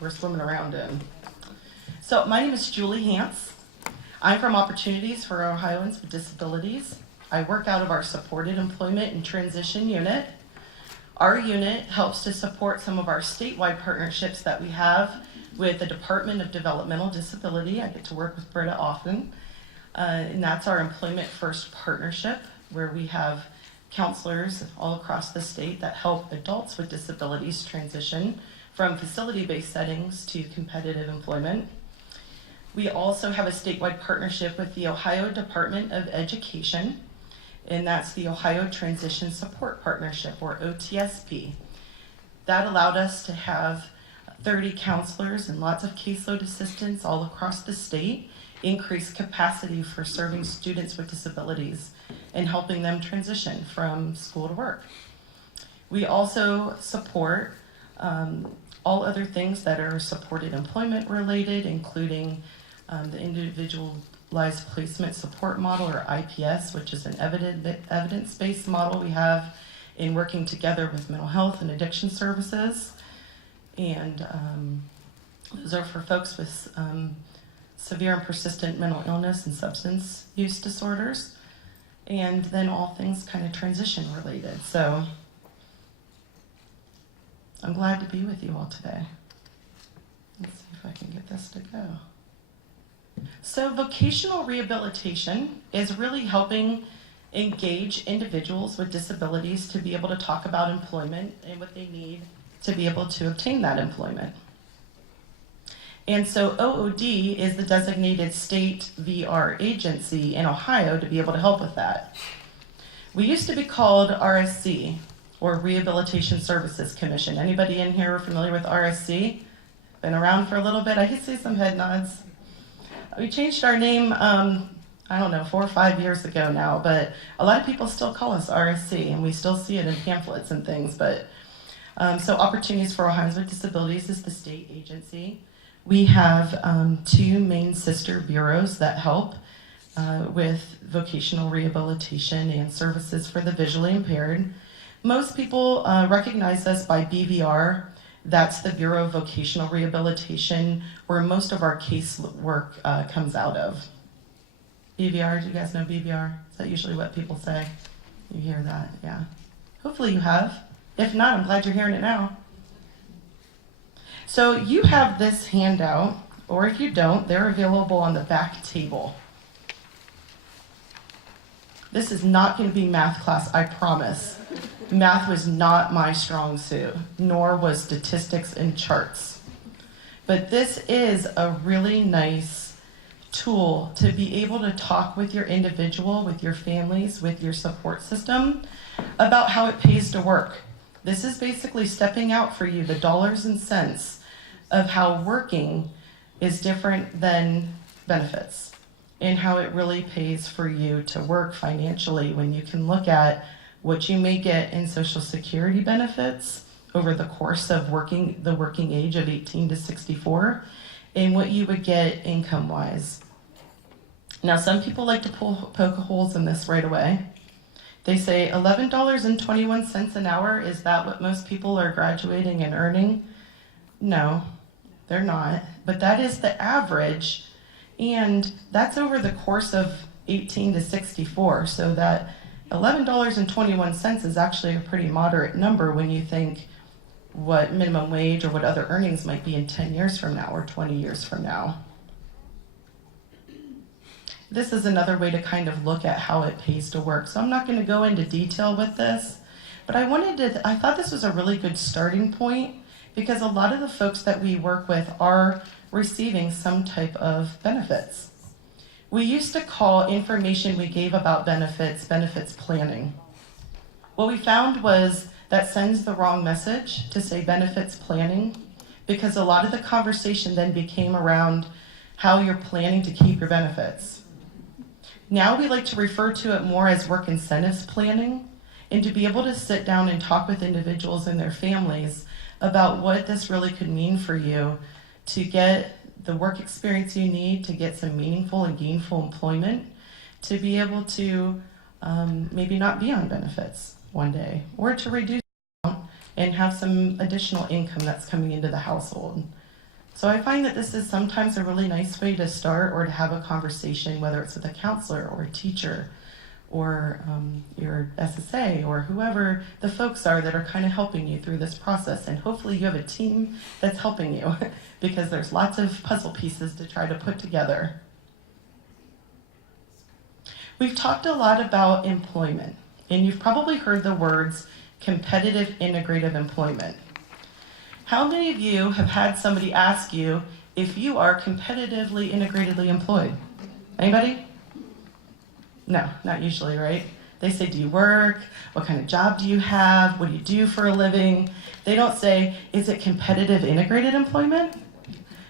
we're swimming around in. So my name is Julie Hance. I'm from Opportunities for Ohioans with Disabilities. I work out of our Supported Employment and Transition unit. Our unit helps to support some of our statewide partnerships that we have with the Department of Developmental Disability. I get to work with Britta often. And that's our Employment First partnership, where we have counselors all across the state that help adults with disabilities transition from facility-based settings to competitive employment. We also have a statewide partnership with the Ohio Department of Education, and that's the Ohio Transition Support Partnership, or OTSP. That allowed us to have 30 counselors and lots of caseload assistants all across the state, increase capacity for serving students with disabilities and helping them transition from school to work. We also support all other things that are supported employment related, including the Individualized Placement Support Model, or IPS, which is an evidence-based model we have in working together with mental health and addiction services. And those are for folks with severe and persistent mental illness and substance use disorders, and then all things kind of transition related. So I'm glad to be with you all today. Let's see if I can get this to go. So vocational rehabilitation is really helping engage individuals with disabilities to be able to talk about employment and what they need to be able to obtain that employment. And so OOD is the designated state VR agency in Ohio to be able to help with that. We used to be called RSC, or Rehabilitation Services Commission. Anybody in here familiar with RSC? Been around for a little bit? I can see some head nods. We changed our name, I don't know, 4 or 5 years ago now, but a lot of people still call us RSC, and we still see it in pamphlets and things. But so Opportunities for Ohioans with Disabilities is the state agency. We have 2 main sister bureaus that help with vocational rehabilitation and services for the visually impaired. Most people recognize us by BVR. That's the Bureau of Vocational Rehabilitation, where most of our case work comes out of. BVR, do you guys know BVR? Is that usually what people say? You hear that, yeah. Hopefully you have. If not, I'm glad you're hearing it now. So you have this handout, or if you don't, they're available on the back table. This is not going to be math class, I promise. Math was not my strong suit, nor was statistics and charts. But this is a really nice tool to be able to talk with your individual, with your families, with your support system about how it pays to work. This is basically stepping out for you the dollars and cents of how working is different than benefits, and how it really pays for you to work financially when you can look at what you may get in Social Security benefits over the course of the working age of 18 to 64, and what you would get income-wise. Now, some people like to poke holes in this right away. They say $11.21 an hour, is that what most people are graduating and earning? No, they're not, but that is the average, and that's over the course of 18 to 64, so that $11.21 is actually a pretty moderate number when you think what minimum wage or what other earnings might be in 10 years from now or 20 years from now. This is another way to kind of look at how it pays to work. So I'm not going to go into detail with this, but I thought this was a really good starting point, because a lot of the folks that we work with are receiving some type of benefits. We used to call information we gave about benefits planning. What we found was that sends the wrong message to say benefits planning, because a lot of the conversation then became around how you're planning to keep your benefits. Now we like to refer to it more as work incentives planning, and to be able to sit down and talk with individuals and their families about what this really could mean for you to get the work experience you need, to get some meaningful and gainful employment, to be able to maybe not be on benefits one day, or to reduce and have some additional income that's coming into the household. So I find that this is sometimes a really nice way to start or to have a conversation, whether it's with a counselor or a teacher or your SSA or whoever the folks are that are kind of helping you through this process. And hopefully you have a team that's helping you because there's lots of puzzle pieces to try to put together. We've talked a lot about employment, and you've probably heard the words competitive integrative employment. How many of you have had somebody ask you if you are competitively integratedly employed? Anybody? No, not usually, right? They say, do you work? What kind of job do you have? What do you do for a living? They don't say, is it competitive integrated employment?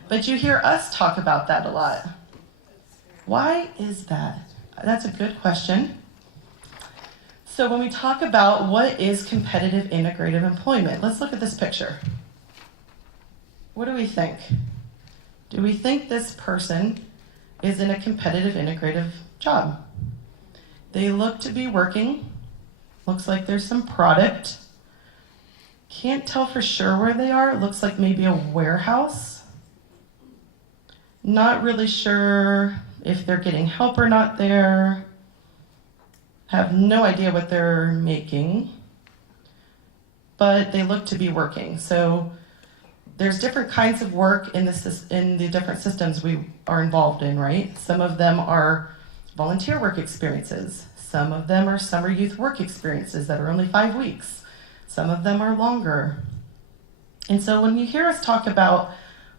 But you hear us talk about that a lot. Why is that? That's a good question. So when we talk about what is competitive integrative employment, let's look at this picture. What do we think? Do we think this person is in a competitive integrative job? They look to be working. Looks like there's some product. Can't tell for sure where they are. It looks like maybe a warehouse. Not really sure if they're getting help or not there. Have no idea what they're making. But they look to be working. So there's different kinds of work in the different systems we are involved in, right? Some of them are volunteer work experiences. Some of them are summer youth work experiences that are only 5 weeks. Some of them are longer. And so when you hear us talk about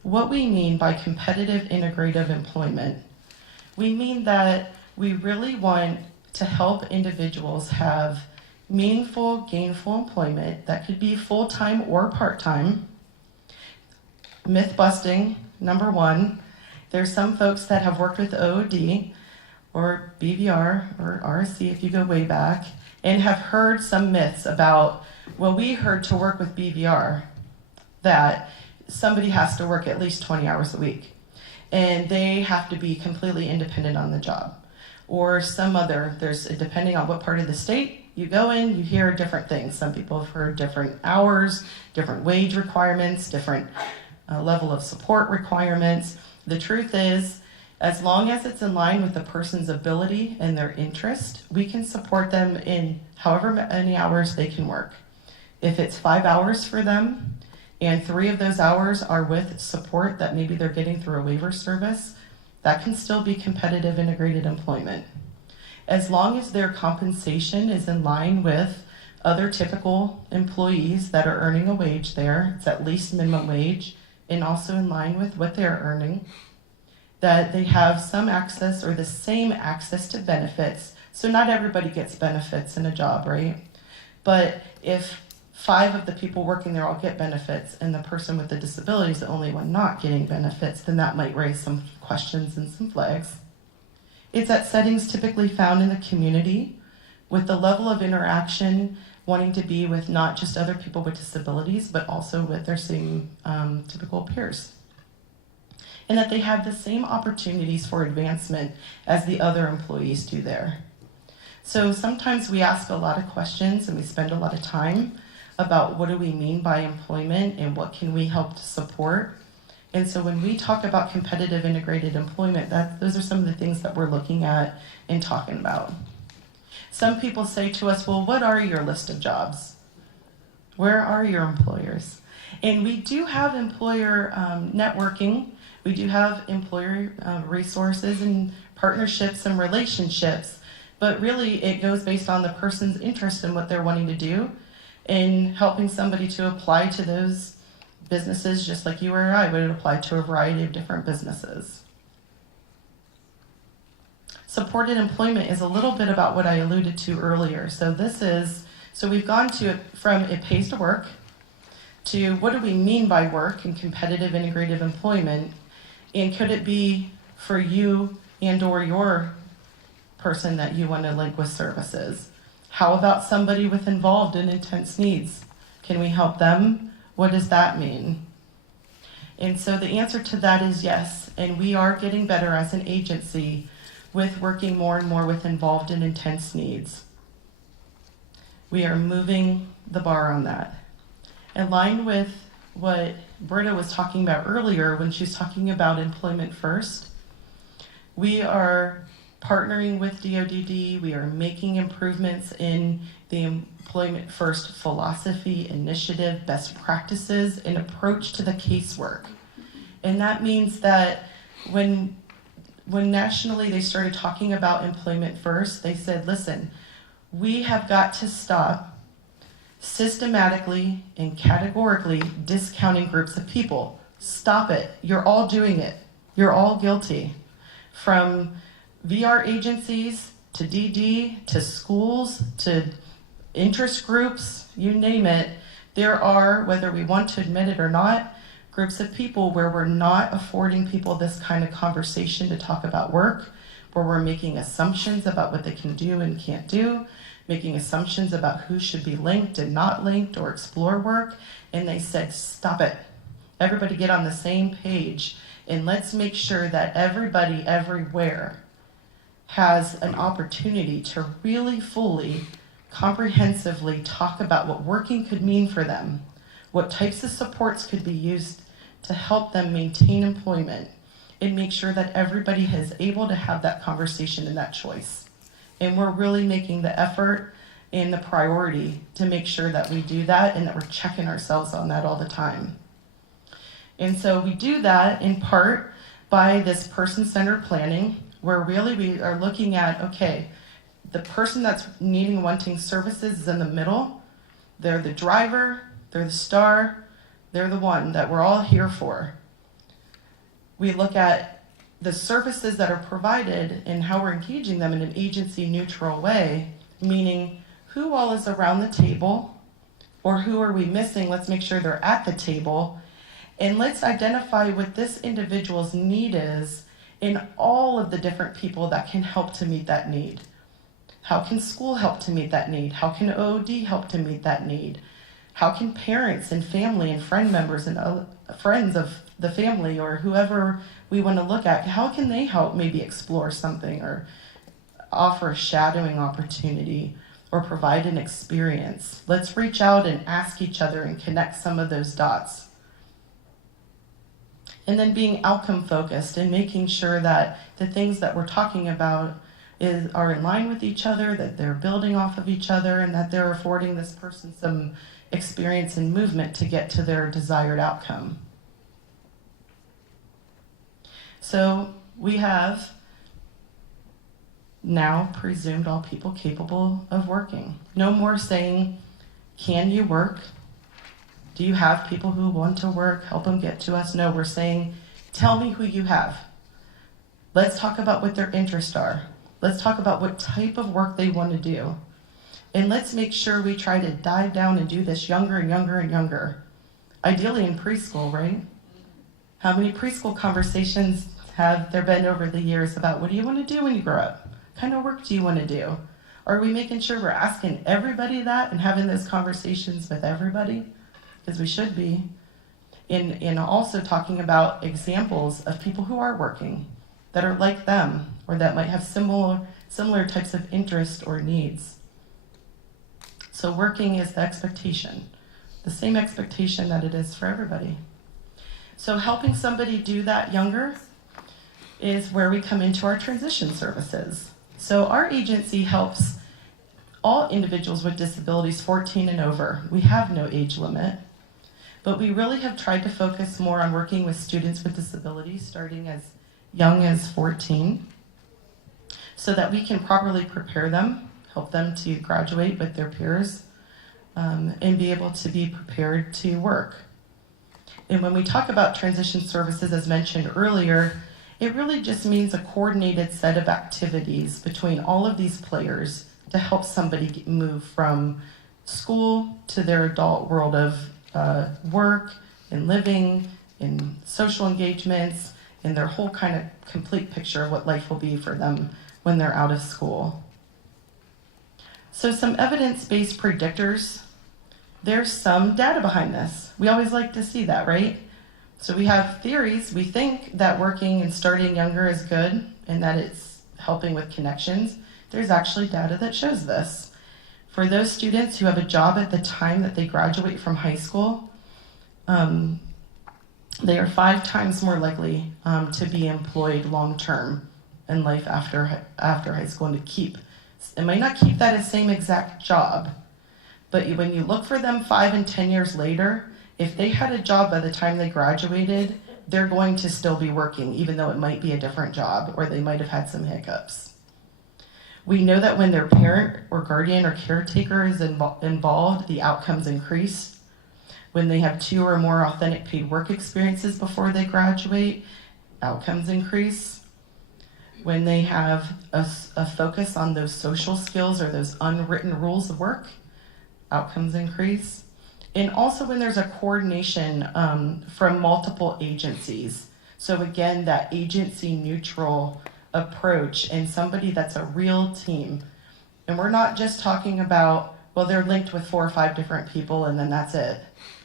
what we mean by competitive integrative employment, we mean that we really want to help individuals have meaningful, gainful employment that could be full-time or part-time. Myth busting, number one. There's some folks that have worked with OOD or BVR or RSC if you go way back and have heard some myths about, well, we heard to work with BVR that somebody has to work at least 20 hours a week and they have to be completely independent on the job. Or some other, depending on what part of the state you go in, you hear different things. Some people have heard different hours, different wage requirements, different level of support requirements. The truth is, as long as it's in line with the person's ability and their interest, we can support them in however many hours they can work. If it's 5 hours for them, and 3 of those hours are with support that maybe they're getting through a waiver service, that can still be competitive integrated employment. As long as their compensation is in line with other typical employees that are earning a wage there, it's at least minimum wage, and also in line with what they're earning, that they have some access or the same access to benefits. So not everybody gets benefits in a job, right? But if 5 of the people working there all get benefits and the person with the disability is the only one not getting benefits, then that might raise some questions and some flags. It's at settings typically found in the community with the level of interaction wanting to be with not just other people with disabilities, but also with their same typical peers. And that they have the same opportunities for advancement as the other employees do there. So sometimes we ask a lot of questions and we spend a lot of time about what do we mean by employment and what can we help to support. And so when we talk about competitive integrated employment, those are some of the things that we're looking at and talking about. Some people say to us, well, what are your list of jobs? Where are your employers? And we do have employer networking. We do have employer resources and partnerships and relationships, but really it goes based on the person's interest in what they're wanting to do and helping somebody to apply to those businesses just like you or I would apply to a variety of different businesses. Supported employment is a little bit about what I alluded to earlier. So we've gone from it pays to work to what do we mean by work and competitive integrative employment, and could it be for you and or your person that you want to link with services? How about somebody with involved in intense needs? Can we help them? What does that mean? And so the answer to that is yes, and we are getting better as an agency with working more and more with involved in intense needs. We are moving the bar on that. In line with what Britta was talking about earlier when she was talking about employment first. We are partnering with DODD. We are making improvements in the employment first philosophy, initiative, best practices, and approach to the casework. And that means that when nationally they started talking about employment first, they said, listen, we have got to stop systematically and categorically discounting groups of people. Stop it. You're all doing it. You're all guilty. From VR agencies to DD to schools to interest groups, you name it, there are, whether we want to admit it or not, groups of people where we're not affording people this kind of conversation to talk about work, where we're making assumptions about what they can do and can't do, making assumptions about who should be linked and not linked or explore work. And they said, stop it. Everybody get on the same page and let's make sure that everybody everywhere has an opportunity to really fully, comprehensively talk about what working could mean for them, what types of supports could be used to help them maintain employment, and make sure that everybody is able to have that conversation and that choice. And we're really making the effort and the priority to make sure that we do that and that we're checking ourselves on that all the time. And so we do that in part by this person-centered planning, where really we are looking at, okay, the person that's needing and wanting services is in the middle. They're the driver, they're the star, they're the one that we're all here for. We look at the services that are provided and how we're engaging them in an agency-neutral way, meaning who all is around the table, or who are we missing? Let's make sure they're at the table, and let's identify what this individual's need is in all of the different people that can help to meet that need. How can school help to meet that need? How can OOD help to meet that need? How can parents and family and friend members and friends of the family or whoever we want to look at, how can they help maybe explore something or offer a shadowing opportunity or provide an experience? Let's reach out and ask each other and connect some of those dots. And then being outcome focused and making sure that the things that we're talking about are in line with each other, that they're building off of each other, and that they're affording this person some experience and movement to get to their desired outcome. So we have now presumed all people capable of working. No more saying, can you work? Do you have people who want to work? Help them get to us. No, we're saying, tell me who you have. Let's talk about what their interests are. Let's talk about what type of work they want to do. And let's make sure we try to dive down and do this younger and younger and younger. Ideally in preschool, right? How many preschool conversations have there been over the years about what do you want to do when you grow up? What kind of work do you want to do? Are we making sure we're asking everybody that and having those conversations with everybody? Because we should be. And also talking about examples of people who are working, that are like them, or that might have similar types of interest or needs. So working is the expectation, the same expectation that it is for everybody. So helping somebody do that younger is where we come into our transition services. So our agency helps all individuals with disabilities 14 and over. We have no age limit, but we really have tried to focus more on working with students with disabilities starting as young as 14, so that we can properly prepare them, help them to graduate with their peers, and be able to be prepared to work. And when we talk about transition services, as mentioned earlier, it really just means a coordinated set of activities between all of these players to help somebody move from school to their adult world of work and living and social engagements and their whole kind of complete picture of what life will be for them when they're out of school. So some evidence-based predictors, there's some data behind this. We always like to see that, right? So we have theories. We think that working and starting younger is good and that it's helping with connections. There's actually data that shows this. For those students who have a job at the time that they graduate from high school, They are 5 times more likely to be employed long-term in life after high school, and to keep, it might not keep that same exact job, but when you look for them 5 and 10 years later, if they had a job by the time they graduated, they're going to still be working, even though it might be a different job, or they might have had some hiccups. We know that when their parent or guardian or caretaker is involved, the outcomes increase. When they have 2 or more authentic paid work experiences before they graduate, outcomes increase. When they have a focus on those social skills or those unwritten rules of work, outcomes increase. And also when there's a coordination from multiple agencies. So again, that agency neutral approach and somebody that's a real team. And we're not just talking about, well, they're linked with 4 or 5 different people and then that's it.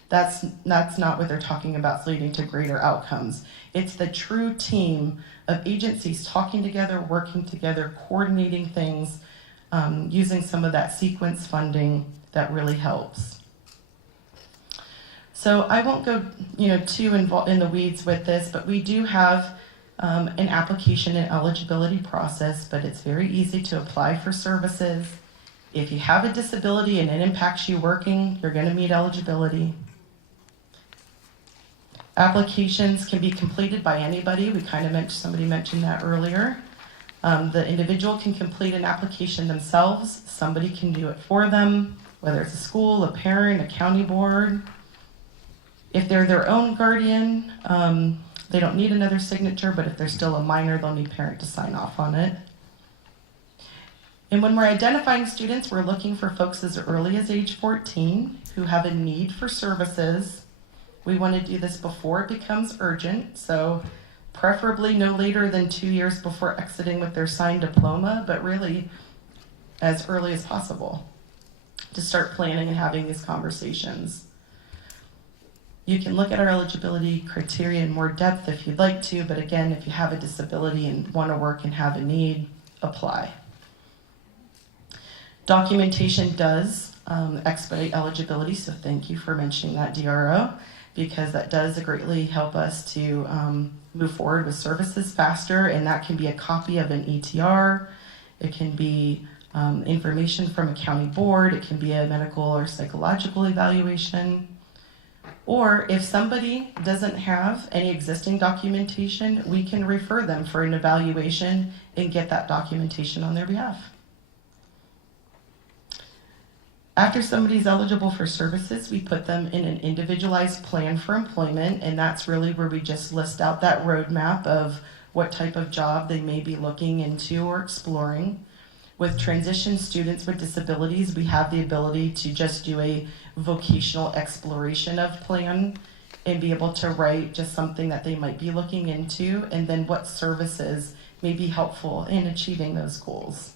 That's not what they're talking about. It's leading to greater outcomes. It's the true team of agencies talking together, working together, coordinating things, using some of that sequence funding that really helps. So I won't go too involved in the weeds with this, but we do have an application and eligibility process, but it's very easy to apply for services. If you have a disability and it impacts you working, you're going to meet eligibility. Applications can be completed by anybody. We kind of mentioned, somebody mentioned that earlier. The individual can complete an application themselves. Somebody can do it for them, whether it's a school, a parent, a county board. If they're their own guardian, they don't need another signature, but if they're still a minor, they'll need parent to sign off on it. And when we're identifying students, we're looking for folks as early as age 14 who have a need for services. We want to do this before it becomes urgent, so preferably no later than 2 years before exiting with their signed diploma, but really as early as possible to start planning and having these conversations. You can look at our eligibility criteria in more depth if you'd like to, but again, if you have a disability and want to work and have a need, apply. Documentation does expedite eligibility, so thank you for mentioning that, DRO, because that does greatly help us to move forward with services faster, and that can be a copy of an ETR, it can be information from a county board, it can be a medical or psychological evaluation, or if somebody doesn't have any existing documentation, we can refer them for an evaluation and get that documentation on their behalf. After somebody's eligible for services, we put them in an individualized plan for employment, and that's really where we just list out that roadmap of what type of job they may be looking into or exploring. With transition students with disabilities, we have the ability to just do a vocational exploration of plan and be able to write just something that they might be looking into, and then what services may be helpful in achieving those goals.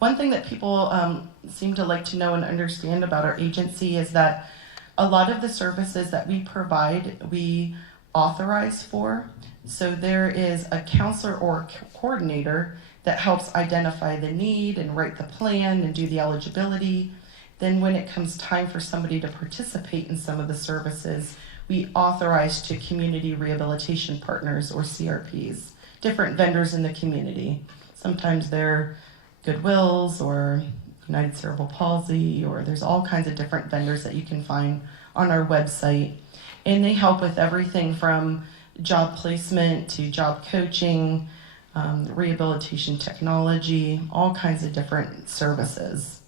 One thing that people seem to like to know and understand about our agency is that a lot of the services that we provide, we authorize for. So there is a counselor or coordinator that helps identify the need and write the plan and do the eligibility. Then when it comes time for somebody to participate in some of the services, we authorize to community rehabilitation partners or CRPs, different vendors in the community. Sometimes they're Goodwills or United Cerebral Palsy, or there's all kinds of different vendors that you can find on our website. And they help with everything from job placement to job coaching, rehabilitation technology, all kinds of different services.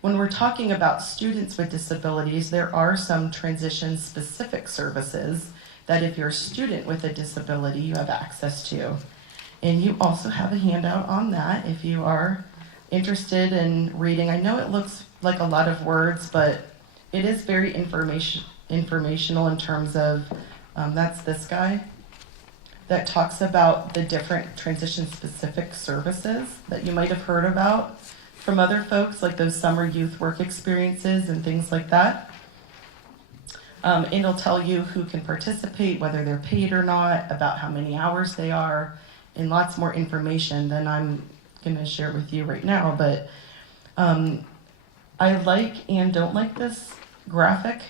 When we're talking about students with disabilities, there are some transition-specific services that if you're a student with a disability, you have access to. And you also have a handout on that if you are interested in reading. I know it looks like a lot of words, but it is very informational in terms of, that's this guy, that talks about the different transition-specific services that you might have heard about from other folks, like those summer youth work experiences and things like that. And it'll tell you who can participate, whether they're paid or not, about how many hours they are, and lots more information than I'm going to share with you right now. But I like and don't like this graphic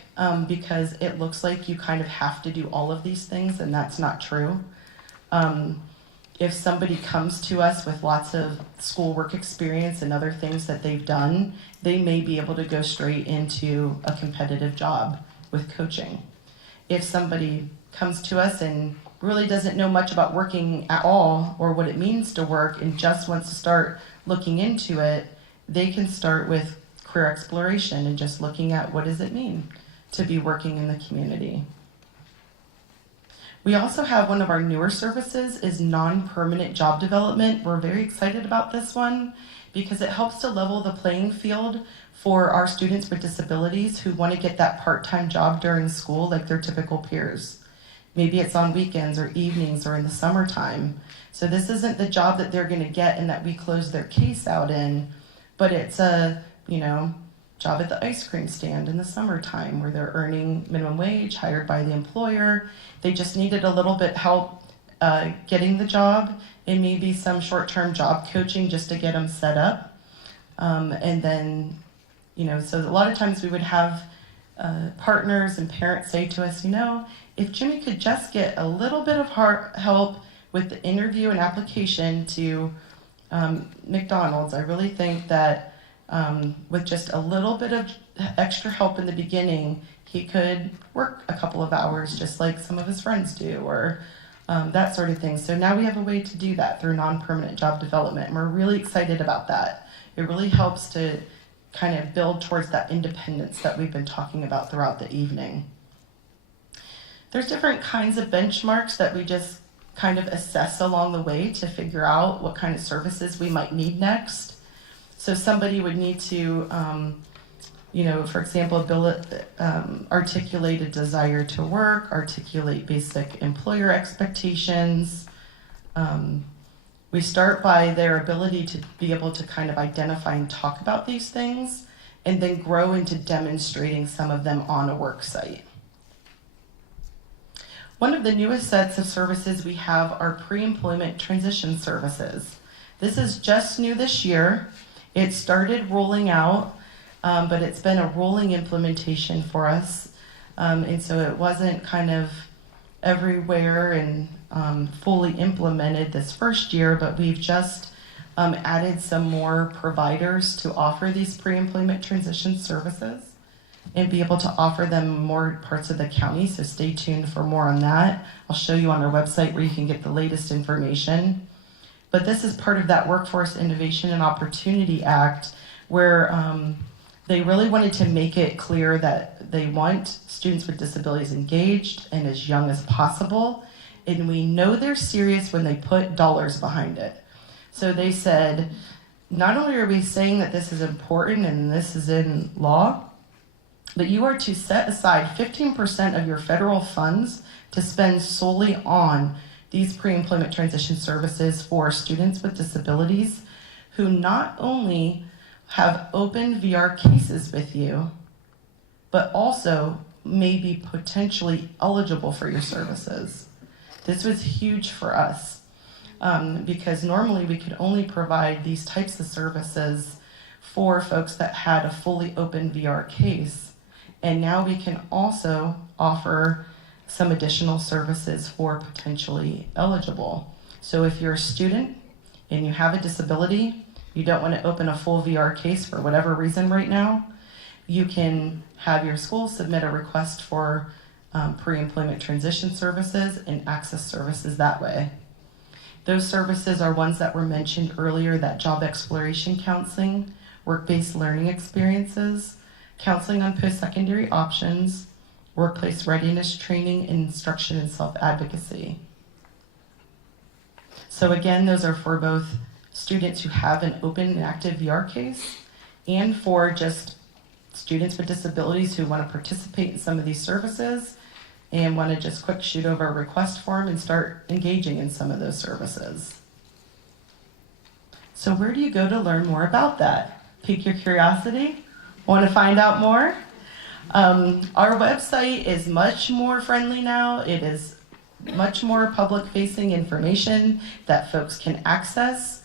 because it looks like you kind of have to do all of these things, and that's not true. If somebody comes to us with lots of schoolwork experience and other things that they've done, they may be able to go straight into a competitive job with coaching. If somebody comes to us and really doesn't know much about working at all or what it means to work and just wants to start looking into it, they can start with career exploration and just looking at what does it mean to be working in the community. We also have one of our newer services is non-permanent job development. We're very excited about this one because it helps to level the playing field for our students with disabilities who want to get that part-time job during school like their typical peers. Maybe it's on weekends or evenings or in the summertime. So this isn't the job that they're going to get and that we close their case out in, but it's a, job at the ice cream stand in the summertime where they're earning minimum wage, hired by the employer. They just needed a little bit help getting the job and maybe some short-term job coaching just to get them set up. And then, so a lot of times we would have partners and parents say to us, if Jimmy could just get a little bit of help with the interview and application to McDonald's, I really think that with just a little bit of extra help in the beginning, he could work a couple of hours just like some of his friends do, or that sort of thing. So now we have a way to do that through non-permanent job development, and we're really excited about that. It really helps to kind of build towards that independence that we've been talking about throughout the evening. There's different kinds of benchmarks that we just kind of assess along the way to figure out what kind of services we might need next. So somebody would need to, for example, articulate a desire to work, articulate basic employer expectations. We start by their ability to be able to kind of identify and talk about these things, and then grow into demonstrating some of them on a work site. One of the newest sets of services we have are pre-employment transition services. This is just new this year. It started rolling out, but it's been a rolling implementation for us. And so it wasn't kind of everywhere and fully implemented this first year, but we've just added some more providers to offer these pre-employment transition services and be able to offer them more parts of the county, so stay tuned for more on that. I'll show you on our website where you can get the latest information. But this is part of that Workforce Innovation and Opportunity Act where they really wanted to make it clear that they want students with disabilities engaged and as young as possible. And we know they're serious when they put dollars behind it. So they said, not only are we saying that this is important and this is in law, but you are to set aside 15% of your federal funds to spend solely on these pre-employment transition services for students with disabilities who not only have open VR cases with you, but also may be potentially eligible for your services. This was huge for us because normally we could only provide these types of services for folks that had a fully open VR case. And now we can also offer some additional services for potentially eligible. So if you're a student and you have a disability, you don't want to open a full VR case for whatever reason right now, you can have your school submit a request for pre-employment transition services and access services that way. Those services are ones that were mentioned earlier, that job exploration counseling, work-based learning experiences, counseling on post-secondary options, workplace readiness training, and instruction in self-advocacy. So again, those are for both students who have an open and active VR case and for just students with disabilities who want to participate in some of these services and want to just quick shoot over a request form and start engaging in some of those services. So where do you go to learn more about that? Pique your curiosity? Want to find out more? Our website is much more friendly now. It is much more public-facing information that folks can access.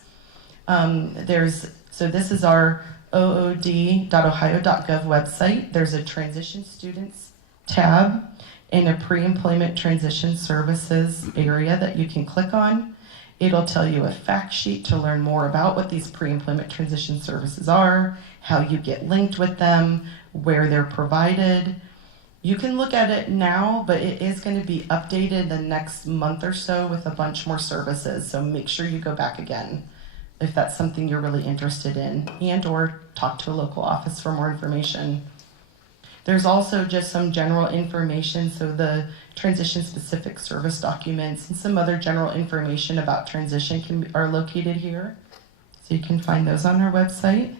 So this is our ood.ohio.gov website, there's a Transition Students tab and a Pre-Employment Transition Services area that you can click on. It'll tell you a fact sheet to learn more about what these pre-employment transition services are, how you get linked with them, where they're provided. You can look at it now, but it is going to be updated the next month or so with a bunch more services. So make sure you go back again if that's something you're really interested in, and or talk to a local office for more information. There's also just some general information, so the transition-specific service documents and some other general information about transition are located here. So you can find those on our website.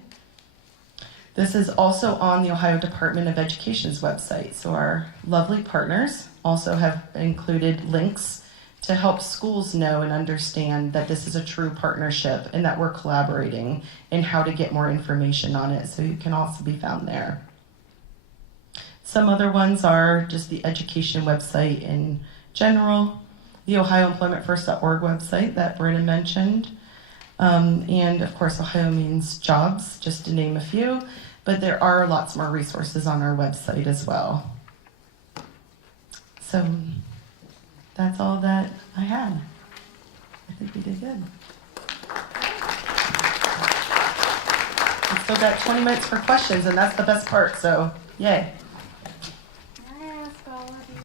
This is also on the Ohio Department of Education's website. So our lovely partners also have included links to help schools know and understand that this is a true partnership and that we're collaborating, and how to get more information on it. So you can also be found there. Some other ones are just the education website in general, the OhioEmploymentFirst.org website that Brennan mentioned, and of course Ohio Means Jobs, just to name a few, but there are lots more resources on our website as well. So that's all that I had. I think we did good. We still got 20 minutes for questions, and that's the best part, so yay.